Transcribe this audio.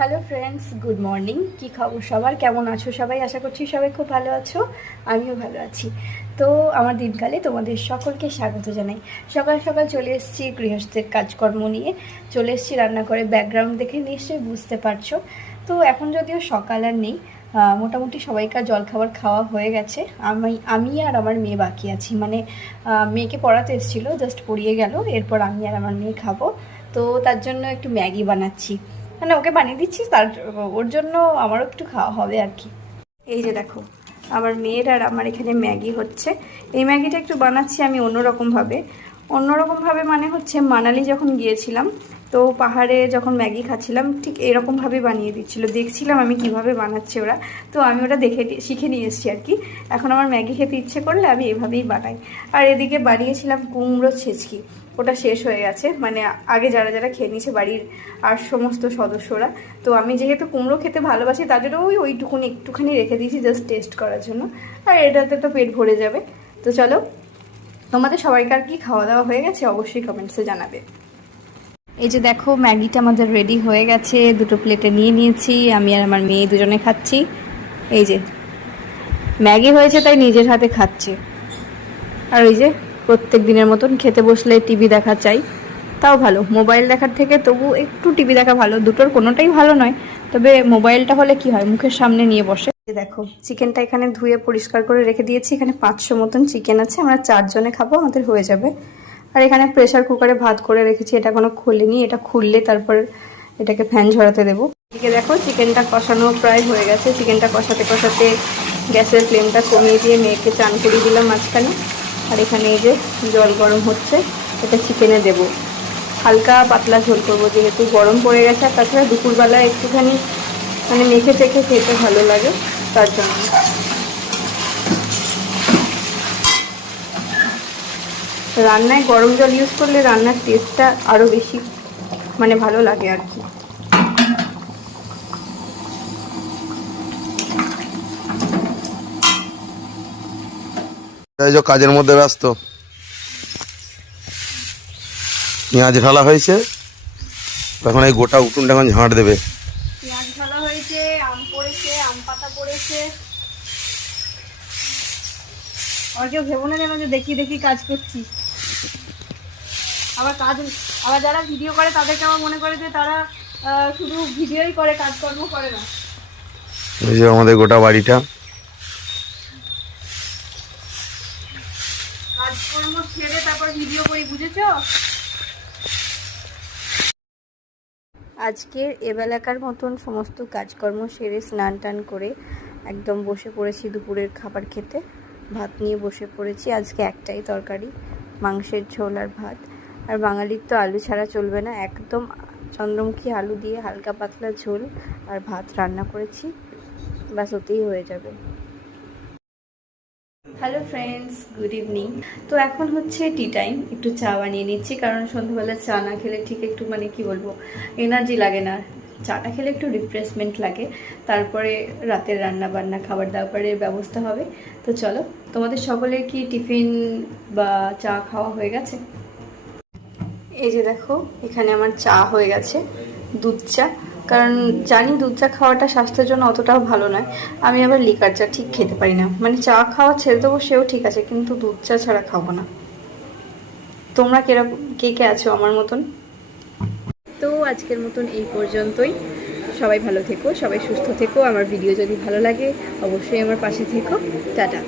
Hello friends good morning কী খবর সবার? কেমন আছো সবাই? আশা করছি সবাই খুব ভালো আছো। আমিও ভালো আছি। তো আমার দিনকালে তোমাদের সকলকে স্বাগত জানাই। সকাল সকাল চলে এসেছি গৃহস্থের কাজকর্ম নিয়ে। চলে এসেছি রান্না করে ব্যাকগ্রাউন্ড দেখে নিশ্চয়ই বুঝতে পারছ। তো এখন যদিও সকাল আর নেই মোটামুটি সবাইকার জলখাবার খাওয়া হয়ে গেছে। আমি আমি আর আমার মেয়ে বাকি আছি। মানে মেয়েকে পড়াতে এসেছিল, জাস্ট পড়িয়ে গেল। এরপর আমি আর আমার মেয়ে খাব। তো তার জন্য একটু ম্যাগি বানাচ্ছি। মানে ওকে বানিয়ে দিচ্ছি, তার ওর জন্য আমারও একটু খাওয়া হবে আর কি। এই যে দেখো, আমার মেয়ের আর আমার এখানে ম্যাগি হচ্ছে। এই ম্যাগিটা একটু বানাচ্ছি আমি অন্যরকমভাবে। অন্যরকমভাবে মানে হচ্ছে মানালি যখন গিয়েছিলাম, তো পাহাড়ে যখন ম্যাগি খাচ্ছিলাম, ঠিক এরকমভাবে বানিয়ে দিচ্ছিল। দেখছিলাম আমি কীভাবে বানাচ্ছে ওরা। তো আমি ওটা দেখে শিখে নিয়ে এসেছি আর কি। এখন আমার ম্যাগি খেতে ইচ্ছে করলে আমি এভাবেই বানাই। আর এদিকে বানিয়েছিলাম কুমড়ো ছেচকি। ওটা শেষ হয়ে গেছে। মানে আগে যারা যারা খেয়ে নিয়েছে বাড়ির আর সমস্ত সদস্যরা। তো আমি যেহেতু কুমড়ো খেতে ভালোবাসি, তার জন্য ওই ওইটুকুনি একটুখানি রেখে দিয়েছি জাস্ট টেস্ট করার জন্য। আর এটাতে তো পেট ভরে যাবে। তো চলো, তোমাদের সবাইকার কি খাওয়া দাওয়া হয়ে গেছে অবশ্যই কমেন্টসে জানাবে। এই যে দেখো, ম্যাগিটা আমাদের রেডি হয়ে গেছে। দুটো প্লেটে নিয়ে নিয়েছি, আমি আর আমার মেয়ে দুজনে খাচ্ছি। এই যে, ম্যাগি হয়েছে তাই নিজের হাতে খাচ্ছে। আর ওই যে প্রত্যেক দিনের মতন খেতে বসলে টিভি দেখা চাই। তাও ভালো। মোবাইল দেখার থেকে তবু একটু টিভি দেখা ভালো। দুটোর কোনোটাই ভালো নয়। তবে মোবাইলটা হলে কি হয়? মুখের সামনে নিয়ে বসে। দেখো, চিকেনটা এখানে ধুয়ে পরিষ্কার করে রেখে দিয়েছি। এখানে পাঁচশো মতন চিকেন আছে। আমরা চারজনে খাব, আমাদের হয়ে যাবে। আর এখানে প্রেসার কুকারে ভাত করে রেখেছি। এটা কোনো খুলিনি। এটা খুললে তারপর এটাকে ফ্যান ঝরাতে দেবো। এদিকে দেখো, চিকেনটা কষানো প্রায় হয়ে গেছে। চিকেনটা কষাতে কষাতে গ্যাসের ফ্লেমটা কমিয়ে দিয়ে মেয়েকে চান করিয়ে দিলাম মাঝখানে। আর এখানে এই যে জল গরম হচ্ছে, এটা চিকেনে দেবো। হালকা পাতলা ঝোল করব, যেহেতু গরম পড়ে গেছে, আর তাছাড়া দুপুরবেলা একটুখানি মানে মেখে চেখে খেতে ভালো লাগে, তার জন্য। রান্নায় গরম জল ইউজ করলে রান্নার টেস্টটা আরও বেশি মানে ভালো লাগে আর কি। যে কাজের মধ্যে ব্যস্ত। পেঁয়াজ ঢালা হয়েছে। তখন এই গোটা উঠুনটা এখন ঝাঁট দেবে। পেঁয়াজ ঢালা হয়েছে আম পড়েছে আম পাতা পড়েছে। কেউ ভেবো না যেন যে দেখি দেখি কাজ করছি। আবার কাজ আবার যারা ভিডিও করে তাদেরকে আমার মনে করে যে তারা শুধু ভিডিওই করে কাজকর্ম করে না। এই যে আমাদের গোটা বাড়িটা। কাজকর্ম ছেড়ে তারপর ভিডিও করি, বুঝেছ? আজকের এবেলাকার মতন সমস্ত কাজকর্ম সেরে স্নান টান করে একদম বসে পড়েছি দুপুরের খাবার খেতে। ভাত নিয়ে বসে পড়েছি, আজকে একটাই তরকারি, মাংসের ঝোল আর ভাত। আর বাঙালির তো আলু ছাড়া চলবে না, একদম চন্দ্রমুখী আলু দিয়ে হালকা পাতলা ঝোল আর ভাত রান্না করেছি। ব্যাস, ওতেই হয়ে যাবে। হ্যালো ফ্রেন্ডস গুড ইভিনিং তো এখন হচ্ছে টি টাইম একটু চা বানিয়ে নিচ্ছি, কারণ সন্ধ্যাবেলা চা না খেলে ঠিক একটু মানে কি বলব এনার্জি লাগে না। চাটা খেলে একটু রিফ্রেশমেন্ট লাগে, তারপরে রাতের রান্না বান্না, খাবার দাবারের ব্যবস্থা হবে। তো চলো, তোমাদের সকলের কি টিফিন বা চা খাওয়া হয়ে গেছে? এই যে দেখো, এখানে আমার চা হয়ে গেছে, দুধ চা। কারণ জানি দুধ চা খাওয়াটা স্বাস্থ্যের জন্য অতটাও ভালো নয়। আমি আবার লিকার চা ঠিক খেতে পারি না। মানে চা খাওয়া ছেড়ে দেবো সেও ঠিক আছে, কিন্তু দুধ চা ছাড়া খাব না। তোমরা কীরকম, কে কে আছো আমার মতন? তো আজকের মতন এই পর্যন্তই। সবাই ভালো থেকো, সবাই সুস্থ থেকো। আমার ভিডিও যদি ভালো লাগে, অবশ্যই আমার পাশে থেকো। টাটা।